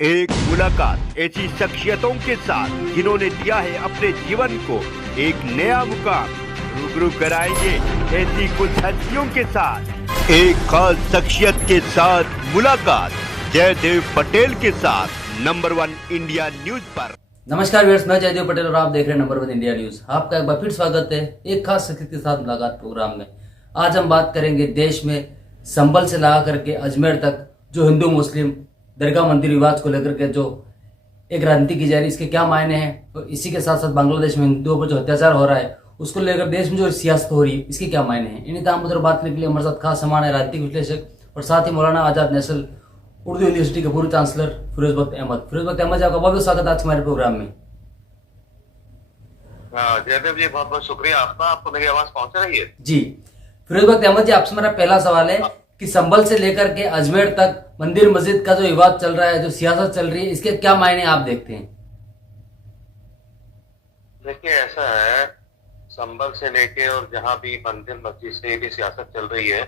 एक मुलाकात ऐसी शख्सियतों के साथ जिन्होंने दिया है अपने जीवन को एक नया मुकाम। रूबरू कराएंगे ऐसी कुछ हस्तियों के साथ एक खास शख्सियत के साथ मुलाकात जयदेव पटेल के साथ नंबर 1 इंडिया न्यूज पर। नमस्कार व्यूअर्स, मैं जयदेव पटेल और आप देख रहे हैं नंबर 1 इंडिया न्यूज। आपका एक बार फिर स्वागत है एक खास शख्सियत के साथ मुलाकात प्रोग्राम में। आज हम बात करेंगे देश में संभल से लगा करके अजमेर तक जो हिंदू मुस्लिम दरगाह मंदिर विवाद को लेकर के जो एक राजनीति की जा रही है, इसके क्या मायने हैं, और इसी के साथ साथ बांग्लादेश में हिंदुओं पर जो अत्याचार हो रहा है उसको लेकर देश में जो सियासत हो रही है इसके क्या मायने हैं। इन्हीं तमाम मुद्दों पर बात करने के लिए हमारे साथ खास सामान है राजनीतिक विश्लेषक और साथ ही मौलाना आजाद नेशनल उर्दू यूनिवर्सिटी के पूर्व चांसलर फिरोज बख्त अहमद। फिरोज बख्त अहमद, आपका बहुत बहुत स्वागत आज हमारे प्रोग्राम में। जयदेव जी, बहुत बहुत शुक्रिया आपका। आपको मेरी आवाज पहुंच रही है? जी फिरोज बख्त अहमद जी, आपसे मेरा पहला सवाल है कि संभल से लेकर के अजमेर तक मंदिर मस्जिद का जो विवाद चल रहा है, जो सियासत चल रही है, इसके क्या मायने आप देखते हैं? देखिए, ऐसा है, संभल से लेके और जहां भी मंदिर मस्जिद से भी सियासत चल रही है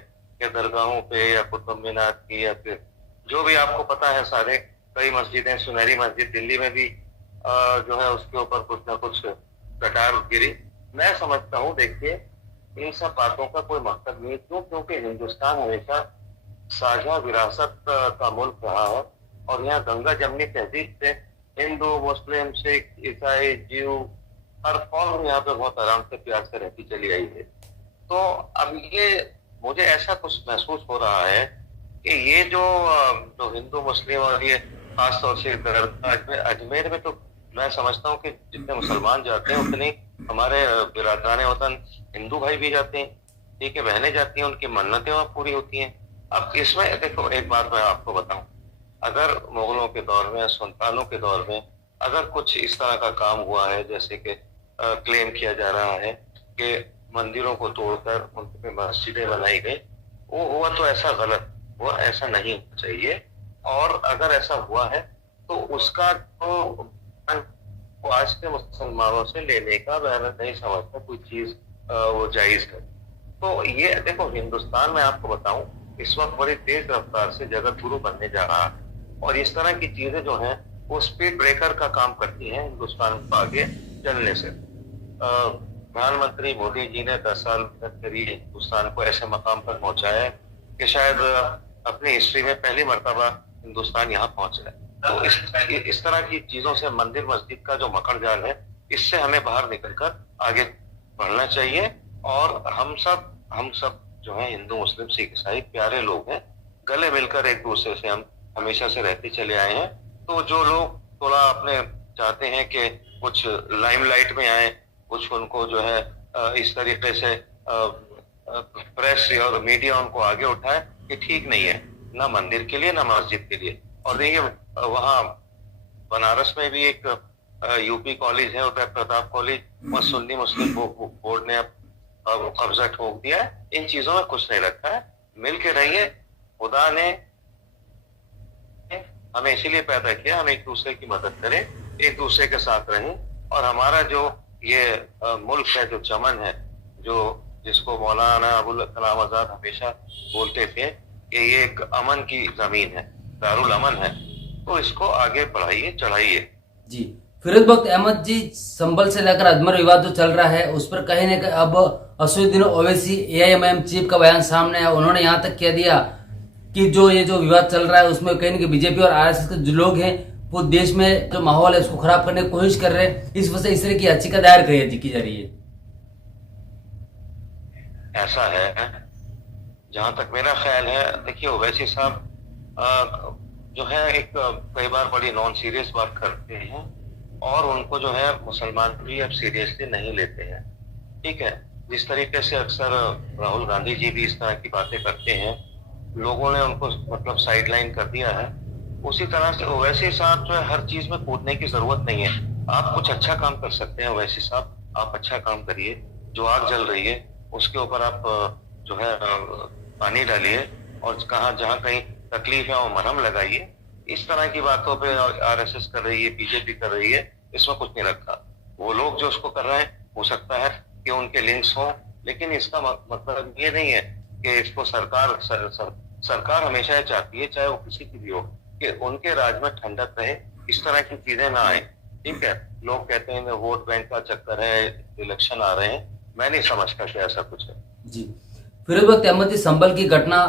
या दरगाहों पे या कुतुब मीनार की या फिर जो भी आपको पता है, सारे कई मस्जिदें, सुनहरी मस्जिद दिल्ली में भी जो है उसके ऊपर कुछ ना कुछ कटार गिरी। मैं समझता हूँ, देखिए, इन सब बातों का कोई मकसद नहीं। क्योंकि हिंदुस्तान हमेशा साझा विरासत का मुल्क रहा है और यहाँ गंगा जमनी तहजीब से हिंदू मुस्लिम सिख ईसाई जीव हर कौम यहाँ पे बहुत आराम से प्यार से रहती चली आई है। तो अब ये मुझे ऐसा कुछ महसूस हो रहा है कि ये जो हिंदू मुस्लिम और ये खासतौर से अजमेर में, तो मैं समझता हूँ कि जितने मुसलमान जाते हैं उतने हमारे बिरादरान वतन हिंदू भाई भी जाते हैं, ठीक है, बहनें जाती हैं, उनकी मन्नतें वहाँ पूरी होती हैं। अब इसमें देखो, एक बात मैं आपको बताऊं, अगर मुगलों के दौर में, सुल्तानों के दौर में अगर कुछ इस तरह का काम हुआ है, जैसे कि क्लेम किया जा रहा है कि मंदिरों को तोड़कर उन पे मस्जिदें बनाई गई, वो हुआ तो ऐसा गलत हुआ, ऐसा नहीं होना चाहिए। और अगर ऐसा हुआ है तो उसका तो आज के मुसलमानों से लेने का मैं नहीं समझता कोई चीज वो जायज है। तो ये देखो, हिंदुस्तान में आपको बताऊं, इस वक्त बड़ी तेज रफ्तार से जगत गुरु बनने जा रहा है और इस तरह की चीजें जो हैं वो स्पीड ब्रेकर का काम करती हैं हिंदुस्तान को आगे चलने से। प्रधानमंत्री मोदी जी ने 10 साल करीब हिंदुस्तान को ऐसे मकाम पर पहुंचाया है कि शायद अपनी हिस्ट्री में पहली मर्तबा हिंदुस्तान यहाँ पहुंच रहा है। तो इस तरह की चीजों से, मंदिर मस्जिद का जो मकड़ जाल है, इससे हमें बाहर निकलकर आगे बढ़ना चाहिए। और हम सब जो है हिंदू मुस्लिम सिख ईसाई प्यारे लोग हैं, गले मिलकर एक दूसरे से हम हमेशा से रहते चले आए हैं। तो जो लोग थोड़ा अपने चाहते हैं कि कुछ लाइमलाइट में आए, कुछ उनको जो है इस तरीके से प्रेस और मीडिया उनको आगे उठाए, कि ठीक नहीं है, ना मंदिर के लिए ना मस्जिद के लिए। और देखिए, वहाँ बनारस में भी एक यूपी कॉलेज है, उदय प्रताप कॉलेज, वहाँ सुन्नी मुस्लिम बोर्ड ने अब कब्जा ठोक दिया है। इन चीजों में कुछ नहीं रखा है, मिल के रहिए। खुदा ने हमें इसीलिए पैदा किया, हम एक दूसरे की मदद करें, एक दूसरे के साथ रहें। और हमारा जो ये मुल्क है, जो चमन है, जिसको मौलाना अबुल कलाम आजाद हमेशा बोलते थे कि ये एक अमन की जमीन है, दारुल अमन है, तो इसको आगे बढ़ाइए, चढ़ाइए। जी फिरोज बख्त अहमद जी, संभल से लेकर अजमेर विवाद जो चल रहा है उस पर कहीं न कहीं अब असदुद्दीन ओवैसी AIMIM चीफ का बयान सामने आया। उन्होंने यहाँ तक कह दिया कि ये जो विवाद चल रहा है उसमें कहीं न कहीं बीजेपी और RSS के जो लोग हैं वो देश में जो माहौल है उसको खराब करने की कोशिश कर रहे हैं। इस वजह से इस तरह की याचिका दायर की जा रही है। ऐसा है, जहां तक मेरा ख्याल है, देखिए, ओवैसी साहब जो है एक कई बार बड़ी नॉन सीरियस बात करते हैं और उनको जो है मुसलमान भी अब सीरियसली नहीं लेते हैं, ठीक है। जिस तरीके से अक्सर राहुल गांधी जी भी इस तरह की बातें करते हैं, लोगों ने उनको मतलब साइडलाइन कर दिया है, उसी तरह से ओवैसी साहब जो है हर चीज में कूदने की जरूरत नहीं है। आप कुछ अच्छा काम कर सकते हैं ओवैसी साहब, आप अच्छा काम करिए। जो आग जल रही है उसके ऊपर आप जो है पानी डालिए और जहाँ कहीं तकलीफ है वो मरहम लगाइए। इस तरह की बातों पे RSS कर रही है, बीजेपी कर रही है, इसमें कुछ नहीं रखा। वो लोग जो उसको कर रहे हैं, हो सकता है कि उनके लिंक्स हों, लेकिन इसका मतलब ये नहीं है कि इसको सरकार हमेशा चाहती है, चाहे वो किसी की भी हो, कि उनके राज में ठंडक रहे, इस तरह की चीजें ना आए। ठीक है, लोग कहते हैं वोट बैंक का चक्कर है, इलेक्शन आ रहे हैं, मैं नहीं समझता कि ऐसा कुछ है। जी, फिरोज वक्त अहमद जी, संभल की घटना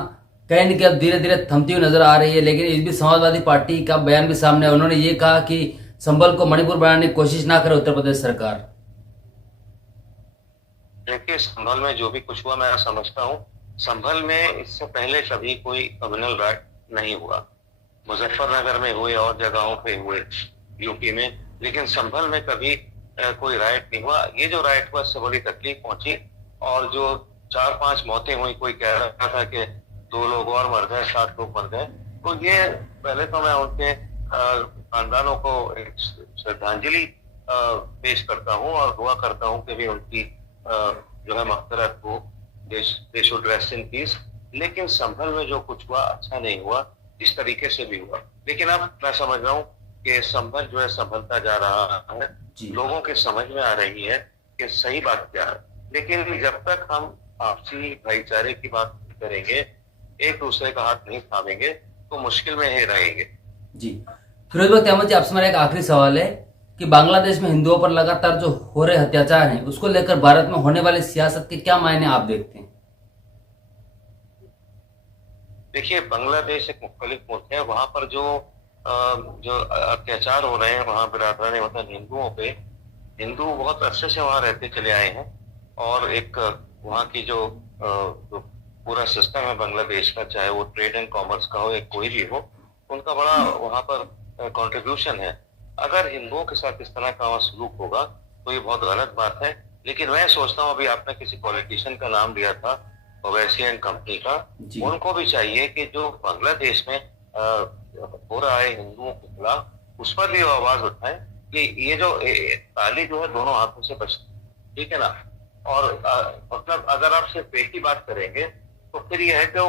कहीं न कहीं अब धीरे धीरे थमती हुई नजर आ रही है, लेकिन इस भी समाजवादी पार्टी का बयान भी सामने है। उन्होंने ये कहा कि संभल को मणिपुर बनाने की कोशिश ना करे उत्तर प्रदेश सरकार। देखिए, संभल में जो भी कुछ हुआ मैं समझता हूँ, संभल में इससे पहले कभी कोई कम्युनल राइट नहीं हुआ। मुजफ्फरनगर में हुए और जगहों पे हुए यूपी में, लेकिन संभल में कभी कोई राइट नहीं हुआ। ये जो राइट हुआ इससे बड़ी तकलीफ पहुंची, और जो 4-5 मौतें हुई, कोई कह रहा था कि 2 लोग और मर गए, 7 लोग मर गए। तो ये पहले तो मैं उनके खानदानों को एक श्रद्धांजलि पेश करता हूँ और दुआ करता हूँ कि भी उनकी जो है मग़फ़िरत हो, they should rest in peace. लेकिन संभल में जो कुछ हुआ अच्छा नहीं हुआ, इस तरीके से भी हुआ। लेकिन अब मैं समझ रहा हूँ कि संभल जो है संभलता जा रहा है, लोगों के समझ में आ रही है कि सही बात क्या है। लेकिन जब तक हम आपसी भाईचारे की बात करेंगे, एक दूसरे का हाथ नहीं थामेंगे, तो मुश्किल में ही रहेंगे। जी, फिरोज वक्त अहमद जी, आपसे मेरा एक आखिरी सवाल है कि बांग्लादेश में हिंदुओं पर लगातार जो हो रहे अत्याचार हैं, उसको लेकर भारत में होने वाली सियासत के क्या मायने आप देखते हैं? देखिए, बांग्लादेश एक मुख्तलिफ मुल्क है। वहां पर जो अत्याचार हो रहे हैं वहां बिरादरान वतन हिंदुओं पे, हिंदू बहुत अरसे से वहां रहते चले आए हैं, और एक वहां की जो पूरा सिस्टम है बांग्लादेश का, चाहे वो ट्रेड एंड कॉमर्स का हो या कोई भी हो, उनका बड़ा वहां पर कंट्रीब्यूशन है। अगर हिंदुओं के साथ इस तरह का वहां सलूक होगा तो ये बहुत गलत बात है। लेकिन मैं सोचता हूँ, अभी आपने किसी पॉलिटिशियन का नाम लिया था, ओवैसी एंड कंपनी का, उनको भी चाहिए कि जो बांग्लादेश में हो रहा है हिंदुओं के खिलाफ, उस पर भी आवाज उठाए कि ये जो ताली जो है दोनों हाथों से बचती, ठीक है ना। और मतलब अगर आप सिर्फ एक ही बात करेंगे तो फिर यह है कि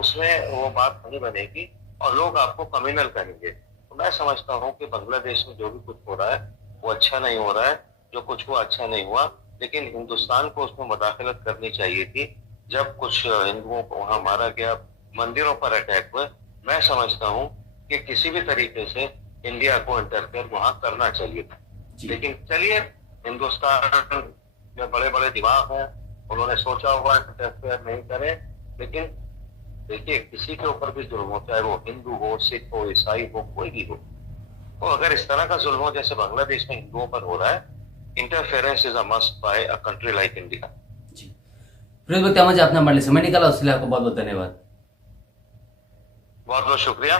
उसमें वो बात नहीं बनेगी और लोग आपको कम्युनल कहेंगे। तो मैं समझता हूँ कि बांग्लादेश में जो भी कुछ हो रहा है वो अच्छा नहीं हो रहा है, जो कुछ हुआ अच्छा नहीं हुआ। लेकिन हिंदुस्तान को उसमें मुदाखलत करनी चाहिए थी। जब कुछ हिंदुओं को वहां मारा गया, मंदिरों पर अटैक हुए, मैं समझता हूँ कि किसी भी तरीके से इंडिया को इंटरफेयर वहां करना चाहिए था। लेकिन चलिए, हिंदुस्तान में बड़े बड़े दिमाग हैं, उन्होंने सोचा होगा इंटरफेयर नहीं करें। लेकिन देखिए, किसी के ऊपर भी जुल्म हो, चाहे वो हिंदू हो, सिख हो, ईसाई हो, कोई भी हो, तो अगर इस तरह का जुल्म हो जैसे बांग्लादेश में हिंदुओं पर हो रहा है, interference is a must by a country like India. जी, फिरोज वक्त अहमद जी, आपने हमारे लिए समय निकाला, उसके लिए आपको बहुत बहुत धन्यवाद। बहुत बहुत शुक्रिया।